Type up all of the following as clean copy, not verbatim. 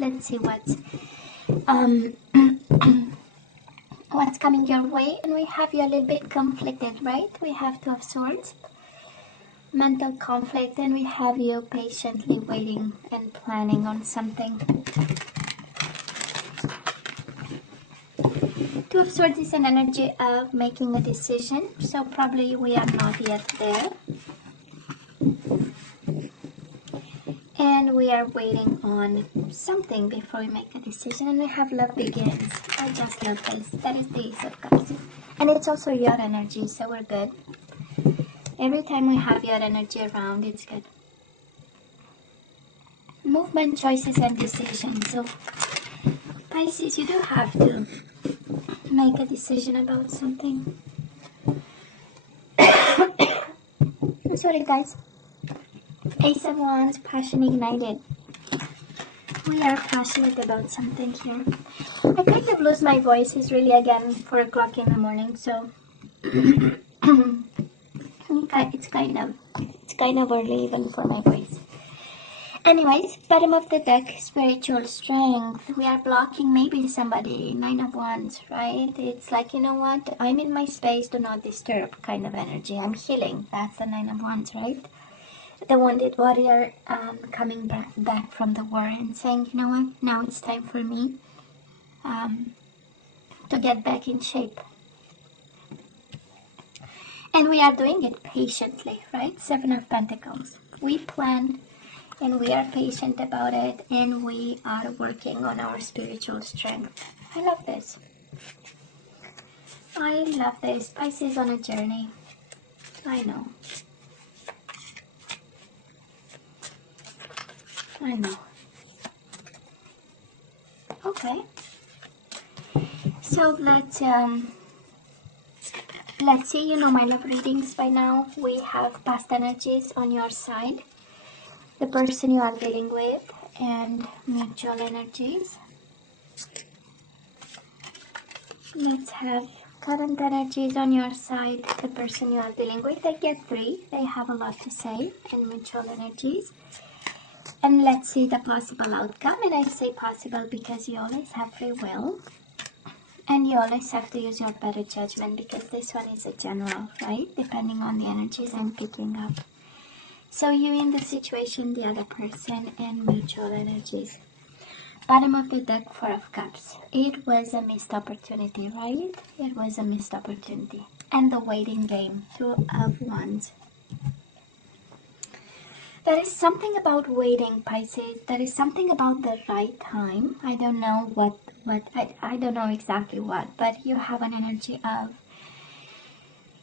Let's see um what's coming your way. And we have you a little bit conflicted, right? We have Two of Swords, mental conflict, and we have you patiently waiting and planning on something. Two of Swords is an energy of making a decision, so probably we are not yet there. And we are waiting on something before we make a decision. And we have Love Begins. I just love this. That is the Ace of Cups. And it's also your energy, so we're good. Every time we have your energy around, it's good. Movement, choices, and decisions. So, Pisces, you do have to make a decision about something. I'm sorry, guys. Ace of Wands, passion ignited. We are passionate about something here. I kind of lose my voice. It's really, again, 4 o'clock in the morning, so it's kind of early even for my voice. Anyways, bottom of the deck, spiritual strength. We are blocking maybe somebody. 9 of Wands, right? It's like, you know what? I'm in my space, do not disturb kind of energy. I'm healing. That's the 9 of Wands, right? The wounded warrior coming back from the war and saying, you know what? Now it's time for me to get back in shape. And we are doing it patiently, right? 7 of Pentacles. We plan and we are patient about it, and we are working on our spiritual strength. I love this. I love this. Pisces on a journey. I know. I know. Okay. So let's see. You know my love readings by now. We have past energies on your side, the person you are dealing with, and mutual energies. Let's have current energies on your side, the person you are dealing with. I get 3. They have a lot to say, and mutual energies. And let's see the possible outcome. And I say possible because you always have free will. And you always have to use your better judgment, because this one is a general, right? Depending on the energies I'm picking up. So you in the situation, the other person, and mutual energies. Bottom of the deck, 4 of Cups. It was a missed opportunity, right? It was a missed opportunity. And the waiting game, 2 of Wands. There is something about waiting, Pisces. There is something about the right time. I don't know I don't know exactly what, but you have an energy of,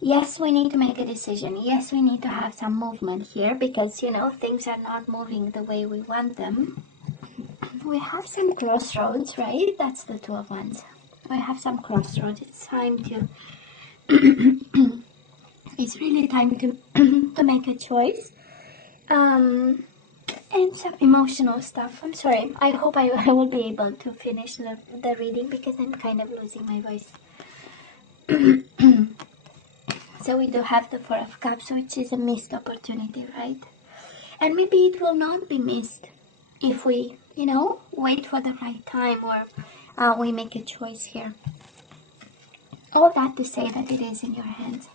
yes, we need to make a decision. Yes, we need to have some movement here, because, you know, things are not moving the way we want them. We have some crossroads, right? That's the 2 of Wands. We have some crossroads. It's time to, it's really time to, to make a choice. And some emotional stuff. I'm sorry. I hope I will be able to finish the reading, because I'm kind of losing my voice. So we do have the 4 of Cups, which is a missed opportunity, right? And maybe it will not be missed if we, you know, wait for the right time, or we make a choice here. All that to say that it is in your hands.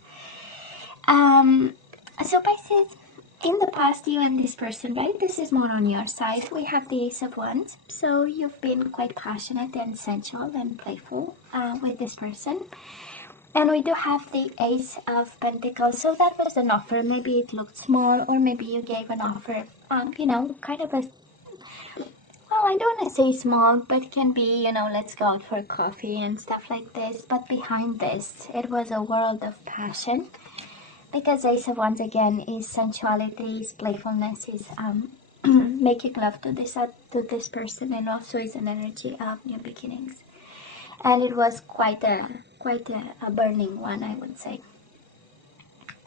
So Pisces, in the past, you and this person, right? This is more on your side. We have the Ace of Wands. So you've been quite passionate and sensual and playful with this person. And we do have the Ace of Pentacles. So that was an offer. Maybe it looked small, or maybe you gave an offer, you know, kind of a, well, I don't want to say small, but it can be, you know, let's go out for coffee and stuff like this. But behind this, it was a world of passion. Because Ace of Wands, again, is sensuality, is playfulness, is making love to this person, and also is an energy of new beginnings. And it was quite a burning one, I would say.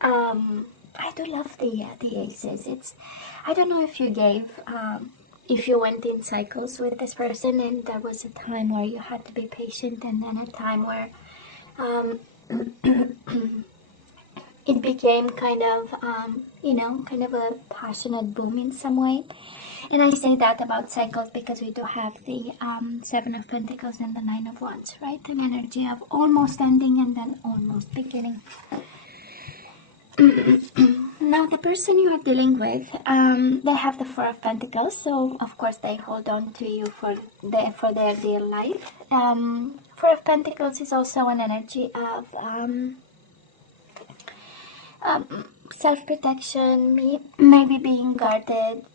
I do love the aces. It's, I don't know if you gave, if you went in cycles with this person, and there was a time where you had to be patient, and then a time where it became kind of, kind of a passionate boom in some way. And I say that about cycles because we do have the Seven of Pentacles and the Nine of Wands, right? An energy of almost ending and then almost beginning. Now, the person you are dealing with, they have the Four of Pentacles, so of course they hold on to you for their dear life. Four of Pentacles is also an energy of self-protection, maybe being guarded,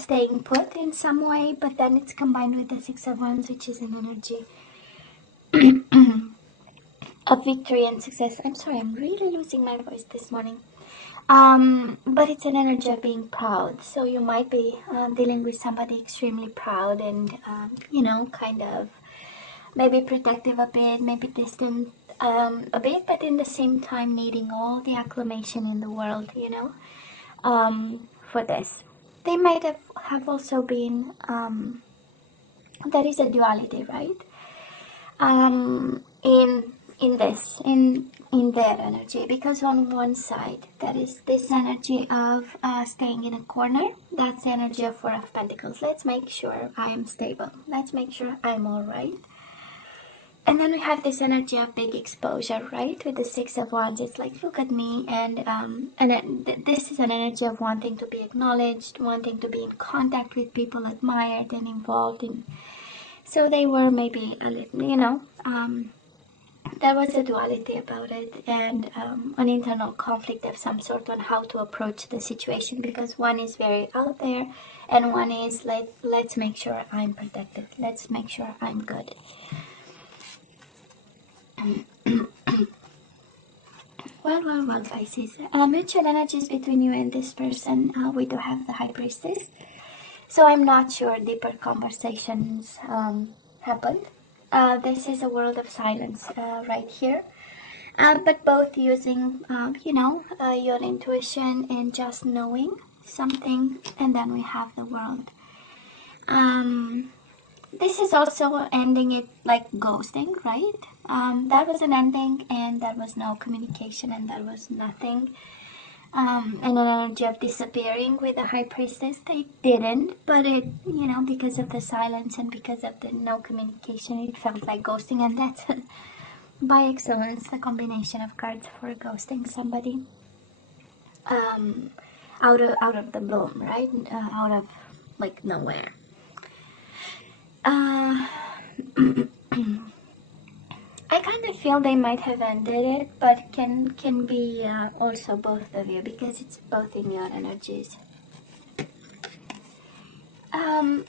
staying put in some way, but then it's combined with the Six of Wands, which is an energy of victory and success. I'm sorry, I'm really losing my voice this morning. But it's an energy of being proud. So you might be dealing with somebody extremely proud and, kind of maybe protective a bit, maybe distant a bit, but in the same time needing all the acclamation in the world, for this. They might have also been, there is a duality, right? In their energy, because on one side there is this energy of staying in a corner. That's the energy of Four of Pentacles. Let's make sure I am stable. Let's make sure I'm all right. And then we have this energy of big exposure, right? With the Six of Wands, it's like, look at me, and this is an energy of wanting to be acknowledged, wanting to be in contact with people admired and involved in. So they were maybe a little, there was a duality about it, and an internal conflict of some sort on how to approach the situation, because one is very out there and one is like, let's make sure I'm protected, let's make sure I'm good. Well, Pisces. Mutual energies between you and this person. We do have the High Priestess. So I'm not sure deeper conversations happened. This is a world of silence right here. But both using, your intuition and just knowing something. And then we have the World. This is also ending it like ghosting, right? That was an ending, and there was no communication, and there was nothing. And an energy of disappearing with the High Priestess. They didn't, but it, because of the silence and because of the no communication, it felt like ghosting, and that's by excellence the combination of cards for ghosting somebody out of the blue, right? Out of like nowhere. I kind of feel they might have ended it, but can be also both of you, because it's both in your energies.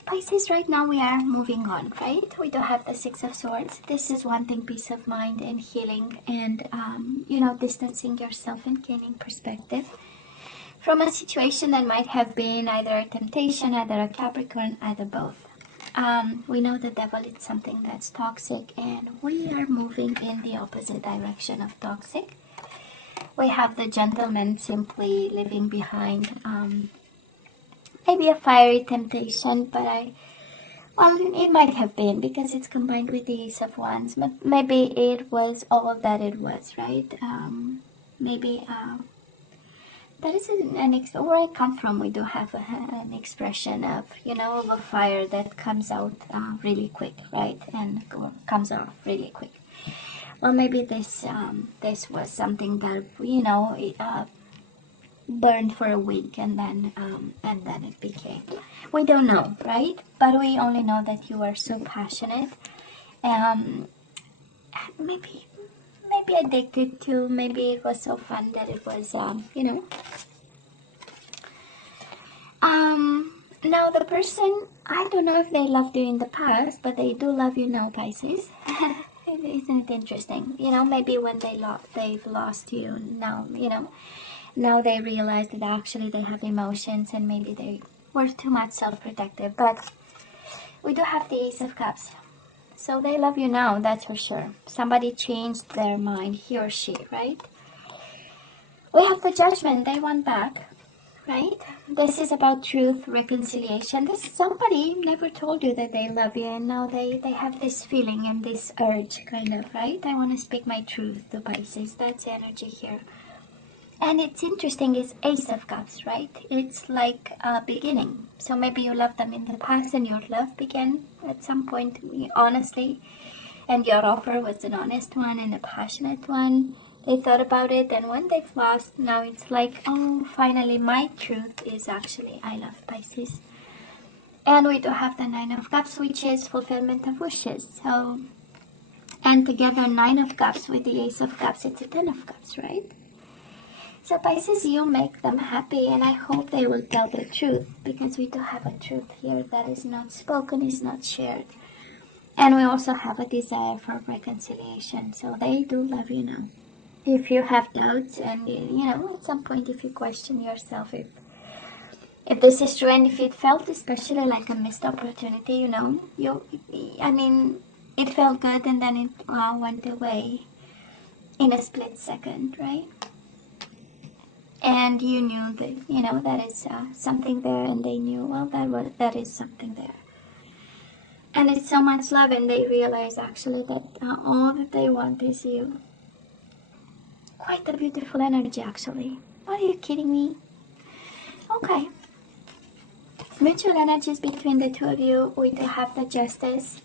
Pisces, right now we are moving on, right? We do have the Six of Swords. This is wanting peace of mind and healing and, distancing yourself and gaining perspective from a situation that might have been either a temptation, either a Capricorn, either both. We know the devil is something that's toxic, and we are moving in the opposite direction of toxic. We have the gentleman simply leaving behind maybe a fiery temptation, but it might have been, because it's combined with the Ace of Wands, but maybe it was all that it was, right? Maybe that is where I come from. We do have an expression of, of a fire that comes out really quick, right? And comes off really quick. Well, maybe this was something that, burned for a week, and then it became. We don't know, right? But we only know that you are so passionate. Maybe addicted to. Maybe it was so fun that it was, Now the person, I don't know if they loved you in the past, but they do love you now, Pisces. Isn't it interesting? Maybe when they've lost you now, now they realize that actually they have emotions, and maybe they were too much self-protective. But we do have the Ace of Cups. So they love you now, that's for sure. Somebody changed their mind, he or she, right? We have the Judgment, they want back. right? This is about truth, reconciliation. This somebody never told you that they love you, and now they have this feeling and this urge, kind of, right? I want to speak my truth to Pisces. That's the energy here. And it's interesting, it's Ace of Cups, right? It's like a beginning. So maybe you loved them in the past and your love began at some point, honestly. And your offer was an honest one and a passionate one. They thought about it, and when they've lost, now it's like, oh, finally my truth is actually I love Pisces. And we do have the Nine of Cups, which is fulfillment of wishes. So, and together Nine of Cups with the Ace of Cups, it's a Ten of Cups, right? So Pisces, you make them happy, and I hope they will tell the truth, because we do have a truth here that is not spoken, is not shared. And we also have a desire for reconciliation, so they do love you now. If you have doubts, and at some point if you question yourself if this is true, and if it felt especially like a missed opportunity, it felt good and then it went away in a split second, right? And you knew that, that is something there, and they knew, well, that is something there. And it's so much love, and they realize actually that all that they want is you. Quite a beautiful energy, actually. Are you kidding me? Okay. Mutual energies between the two of you. We do have the Justice,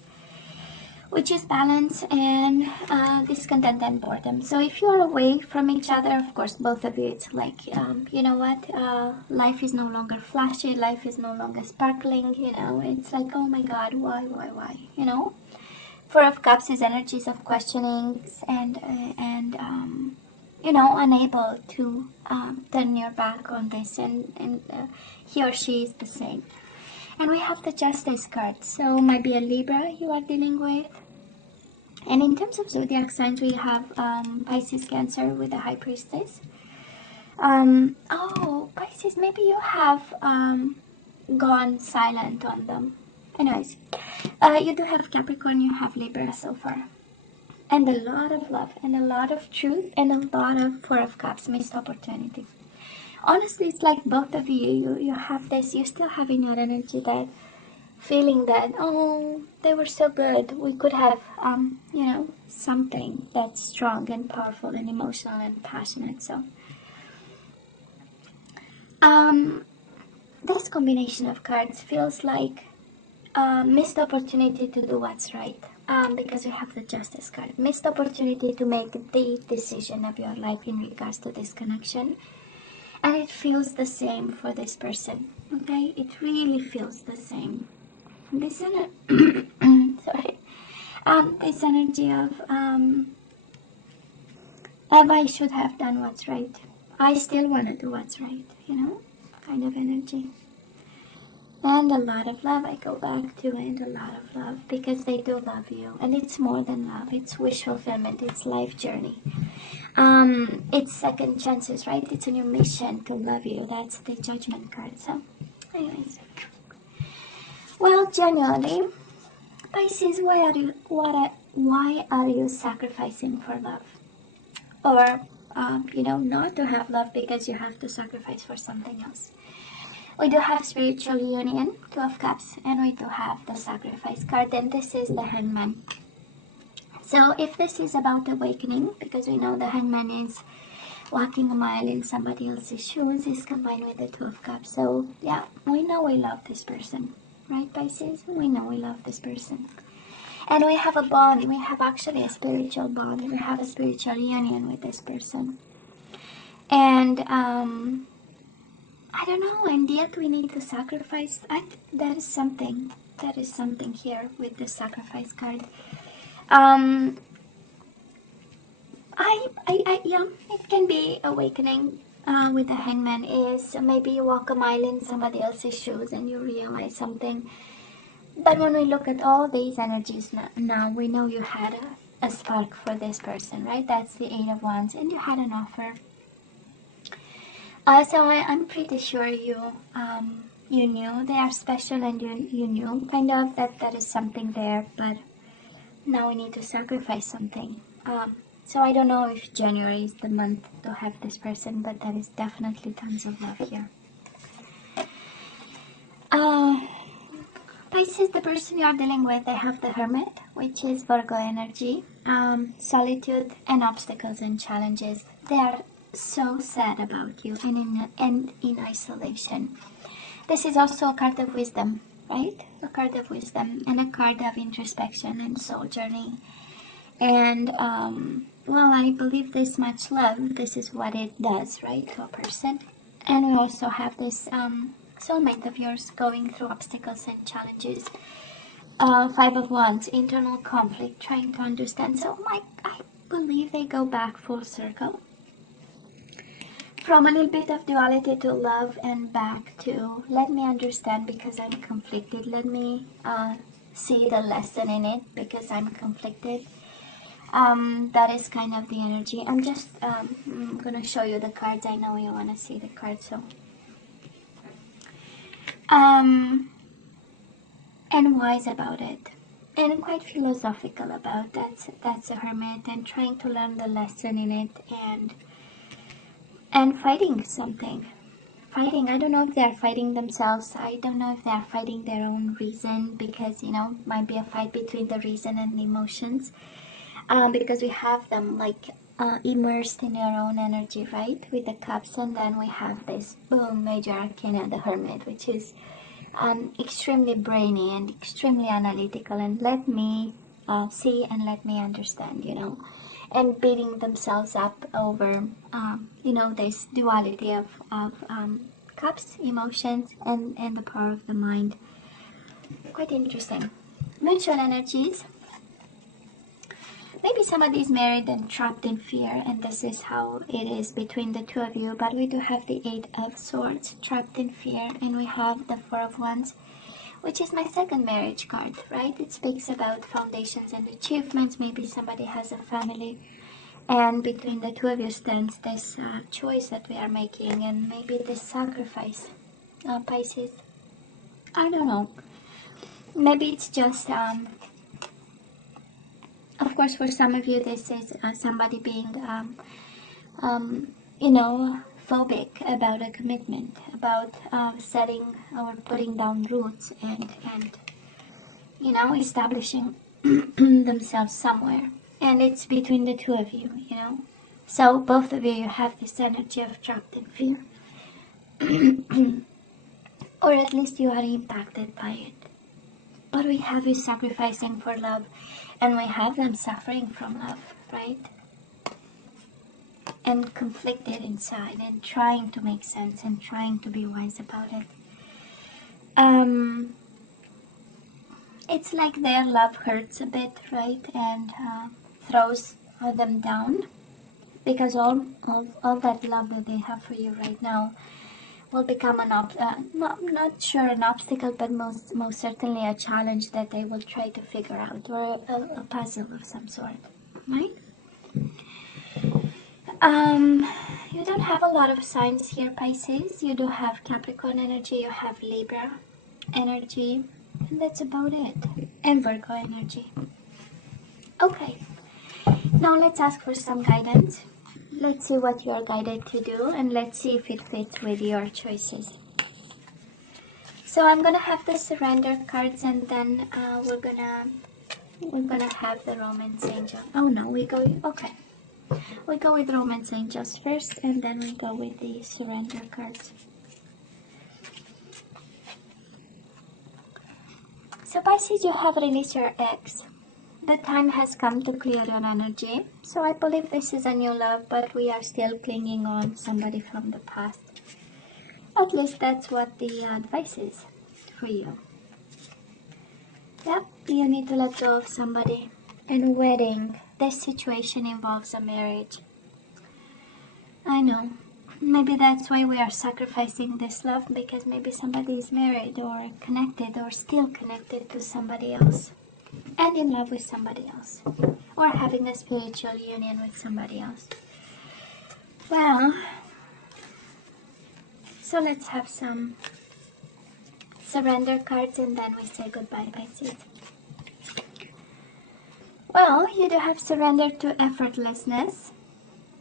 which is balance and discontent and boredom. So if you're away from each other, of course, both of you, it's like, you know what, life is no longer flashy, life is no longer sparkling, it's like, oh my God, why, Four of Cups is energies of questionings and unable to turn your back on this, and he or she is the same. And we have the Justice card, so might be a Libra you are dealing with. And in terms of zodiac signs, we have Pisces, Cancer with the High Priestess. Pisces, maybe you have gone silent on them. Anyways, you do have Capricorn, you have Libra so far. And a lot of love, and a lot of truth, and a lot of Four of Cups, missed opportunity. Honestly, it's like both of you have this, you still have in your energy that feeling that, oh, they were so good. We could have, something that's strong and powerful and emotional and passionate. So, this combination of cards feels like a missed opportunity to do what's right. Because we have the Justice card. Missed opportunity to make the decision of your life in regards to this connection. And it feels the same for this person. Okay? It really feels the same. This this energy of I should have done what's right. I still want to do what's right, kind of energy. And a lot of love, I go back to, and a lot of love, because they do love you. And it's more than love, it's wish fulfillment, it's life journey. It's second chances, right? It's a new mission to love you. That's the Judgment card. So, anyways. Well, genuinely, Pisces, why are you sacrificing for love? Or, not to have love because you have to sacrifice for something else. We do have spiritual union, Two of Cups, and we do have the Sacrifice card, and this is the Hangman. So if this is about awakening, because we know the Hangman is walking a mile in somebody else's shoes, is combined with the Two of Cups. So yeah, we know we love this person. Right, Pisces? We know we love this person. And we have a bond. We have actually a spiritual bond. We have a spiritual union with this person. And, I don't know, and yet we need to sacrifice. That is something. That is something here with the Sacrifice card. It can be awakening. With the Hangman is maybe you walk a mile in somebody else's shoes and you realize something. But when we look at all these energies now, we know you had a spark for this person, right? That's the Eight of Wands, and you had an offer. So I'm pretty sure you knew they are special, and you knew kind of that is something there, but now we need to sacrifice something. So I don't know if January is the month to have this person, but there is definitely tons of love here. Uh, Pisces, the person you are dealing with, they have the Hermit, which is Virgo energy. Solitude and obstacles and challenges. They are so sad about you and in isolation. This is also a card of wisdom, right? A card of wisdom and a card of introspection and soul journey. And well, I believe this much love, this is what it does, right, to a person. And we also have this soulmate of yours going through obstacles and challenges. Five of Wands, internal conflict, trying to understand. So I believe they go back full circle. From a little bit of duality to love and back to let me understand because I'm conflicted. Let me see the lesson in it because I'm conflicted. That is kind of the energy. I'm just going to show you the cards. I know you want to see the cards. So, and wise about it. And quite philosophical about that's a hermit and trying to learn the lesson in it and fighting something. Fighting, I don't know if they're fighting themselves. I don't know if they're fighting their own reason because, you know, might be a fight between the reason and the emotions. Because we have them like immersed in your own energy, right? With the cups, and then we have this boom, major arcana, the hermit, which is extremely brainy and extremely analytical and let me see and let me understand, you know, and beating themselves up over, you know, this duality of cups, emotions, and the power of the mind. Quite interesting. Mutual energies. Maybe somebody is married and trapped in fear, and this is how it is between the two of you. But we do have the Eight of Swords, trapped in fear, and we have the Four of Wands, which is my second marriage card, right? It speaks about foundations and achievements. Maybe somebody has a family, and between the two of you stands this choice that we are making, and maybe this sacrifice, Pisces. I don't know. Maybe it's just of course, for some of you, this is somebody being, you know, phobic about a commitment, about setting or putting down roots and you know, establishing themselves somewhere. And it's between the two of you, you know. So both of you have this energy of trapped in fear. Or at least you are impacted by it. But we have you sacrificing for love, and we have them suffering from love, right? And conflicted inside, and trying to make sense, and trying to be wise about it. It's like their love hurts a bit, right? And throws them down, because all that love that they have for you right now will become not sure an obstacle, but most certainly a challenge that they will try to figure out, or a puzzle of some sort, right? You don't have a lot of signs here, Pisces. You do have Capricorn energy, you have Libra energy, and that's about it. And Virgo energy. Okay, now let's ask for some guidance. Let's see what you are guided to do, and let's see if it fits with your choices. So I'm gonna have the surrender cards, and then we're gonna have the romance angel. Oh no, we go with romance angels first, and then we go with the surrender cards. So Pisces, you have released your ex. The time has come to clear your energy. So I believe this is a new love, but we are still clinging on somebody from the past. At least that's what the advice is for you. Yep, you need to let go of somebody. And wedding, this situation involves a marriage. I know. Maybe that's why we are sacrificing this love, because maybe somebody is married or connected or still connected to somebody else. And in love with somebody else, or having a spiritual union with somebody else. Well, so let's have some surrender cards, and then we say goodbye, Pisces. Well, you do have surrender to effortlessness.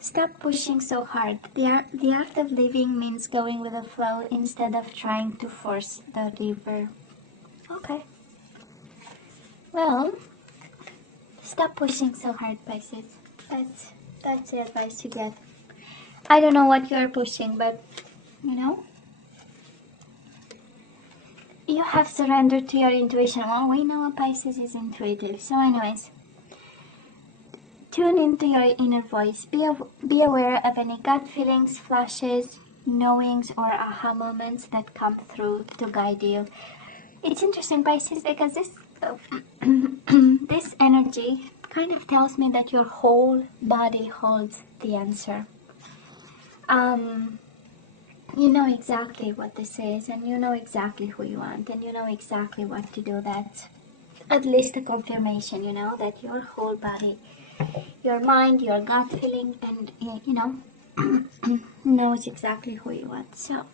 Stop pushing so hard. The act of living means going with the flow instead of trying to force the river. Okay. Well, stop pushing so hard, Pisces. That's the advice you get. I don't know what you're pushing, but you know, you have surrendered to your intuition. Well, we know Pisces is intuitive. So anyways, tune into your inner voice. Be aware of any gut feelings, flashes, knowings, or aha moments that come through to guide you. It's interesting, Pisces, because this this energy kind of tells me that your whole body holds the answer. You know exactly what this is, and you know exactly who you want, and you know exactly what to do. That's at least a confirmation, you know, that your whole body, your mind, your gut feeling, and you know, knows exactly who you want. So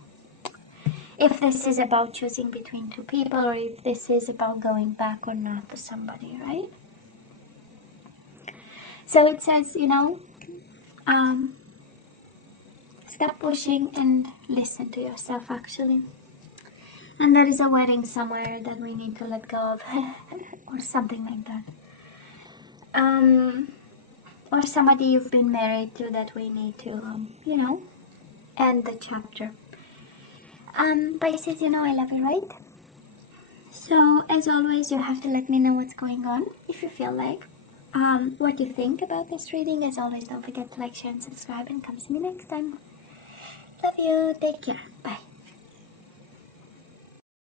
if this is about choosing between two people, or if this is about going back or not to somebody, right? So it says, you know, stop pushing and listen to yourself, actually. And there is a wedding somewhere that we need to let go of, or something like that. Or somebody you've been married to that we need to, you know, end the chapter. Pisces, you know I love you, right? So, as always, you have to let me know what's going on, if you feel like. What you think about this reading. As always, don't forget to like, share, and subscribe, and come see me next time. Love you. Take care. Bye.